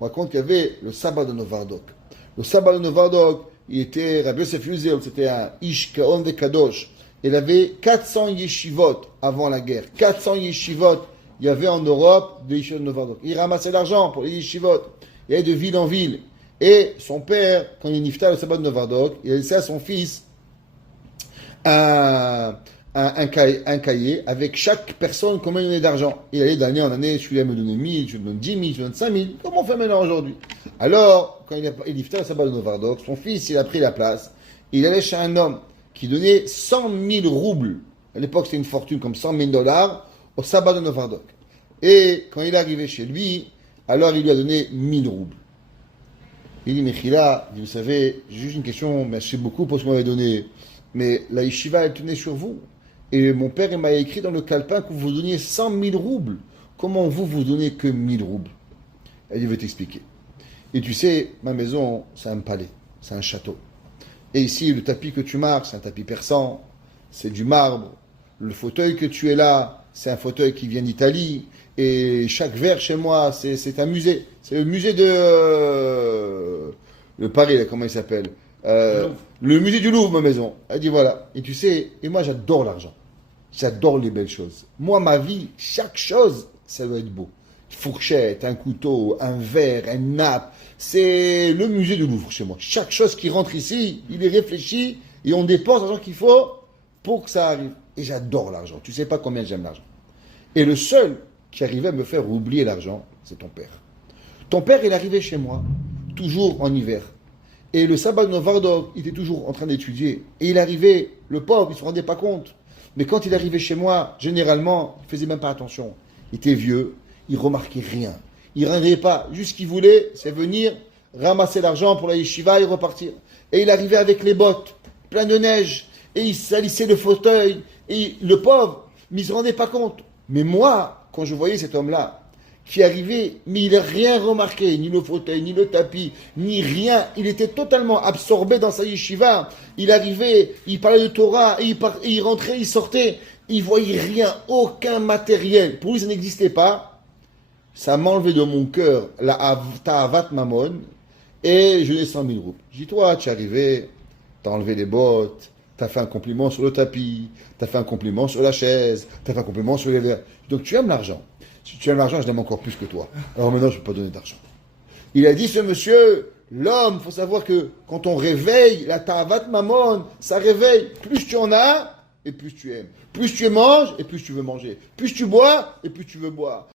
on raconte qu'il y avait le sabbat de Novardok. Le sabbat de Novardok, il était, Rabbi Yosef Yuzel, c'était un Ish Kaon de Kadosh. Il avait 400 yeshivot avant la guerre. 400 yeshivot, il y avait en Europe de yeshivot de Novardok. Il ramassait l'argent pour les yeshivot. Il allait de ville en ville. Et son père, quand il nifta le sabbat de Novardok, il a laissé à son fils un cahier avec chaque personne combien il donnait d'argent. Il allait d'année en année, celui-là me donnait 1000, je me donne 10 000, je me donne 5 000. Comment on fait maintenant aujourd'hui? Alors, quand il nifta le sabbat de Novardok, son fils, il a pris la place. Il allait chez un homme qui donnait 100 000 roubles. À l'époque, c'était une fortune comme 100 000 dollars au sabbat de Novardok. Et quand il est arrivé chez lui, alors il lui a donné 1000 roubles. Il dit, Mechila, vous savez, j'ai juste une question, merci beaucoup pour ce que vous m'avez donné, mais la yeshiva, elle tenait sur vous. Et mon père, il m'a écrit dans le calepin que vous donniez 100 000 roubles. Comment vous donnez que 1000 roubles? Elle dit, je vais t'expliquer. Et tu sais, ma maison, c'est un palais, c'est un château. Et ici, le tapis que tu marches, c'est un tapis persan, c'est du marbre. Le fauteuil que tu es là, c'est un fauteuil qui vient d'Italie. Et chaque verre chez moi, c'est un musée. C'est le musée de... le Paris, là, comment il s'appelle le musée du Louvre, ma maison. Elle dit voilà. Et tu sais, et moi j'adore l'argent. J'adore les belles choses. Moi, ma vie, chaque chose, ça doit être beau. Une fourchette, un couteau, un verre, une nappe. C'est le musée du Louvre chez moi. Chaque chose qui rentre ici, il est réfléchi et on dépense l'argent qu'il faut pour que ça arrive. Et j'adore l'argent. Tu sais pas combien j'aime l'argent. Et le seul qui arrivait à me faire oublier l'argent, c'est ton père. Ton père, il arrivait chez moi, toujours en hiver. Et le sabbat de Novardok, il était toujours en train d'étudier. Et il arrivait, le pauvre, il ne se rendait pas compte. Mais quand il arrivait chez moi, généralement, il ne faisait même pas attention. Il était vieux, il ne remarquait rien. Il ne rendait pas. Juste ce qu'il voulait, c'est venir, ramasser l'argent pour la yeshiva et repartir. Et il arrivait avec les bottes, plein de neige. Et il salissait le fauteuil. Et le pauvre, mais il ne se rendait pas compte. Mais moi, quand je voyais cet homme-là, qui arrivait, mais il n'a rien remarqué, ni le fauteuil, ni le tapis, ni rien. Il était totalement absorbé dans sa yeshiva. Il arrivait, il parlait de Torah, et il rentrait, il sortait. Il voyait rien, aucun matériel. Pour lui, ça n'existait pas. Ça m'enlevait de mon cœur la ta'avat mamon, et je l'ai 100 000 roubles. Je dis, toi, tu es arrivé, tu as enlevé les bottes, tu as fait un compliment sur le tapis, tu as fait un compliment sur la chaise, tu as fait un compliment sur les verres. Donc tu aimes l'argent. Si tu aimes l'argent, je l'aime encore plus que toi. Alors maintenant, je ne peux pas donner d'argent. Il a dit, ce monsieur, l'homme, il faut savoir que quand on réveille la ta'avat mamon, ça réveille. Plus tu en as, et plus tu aimes. Plus tu manges, et plus tu veux manger. Plus tu bois, et plus tu veux boire.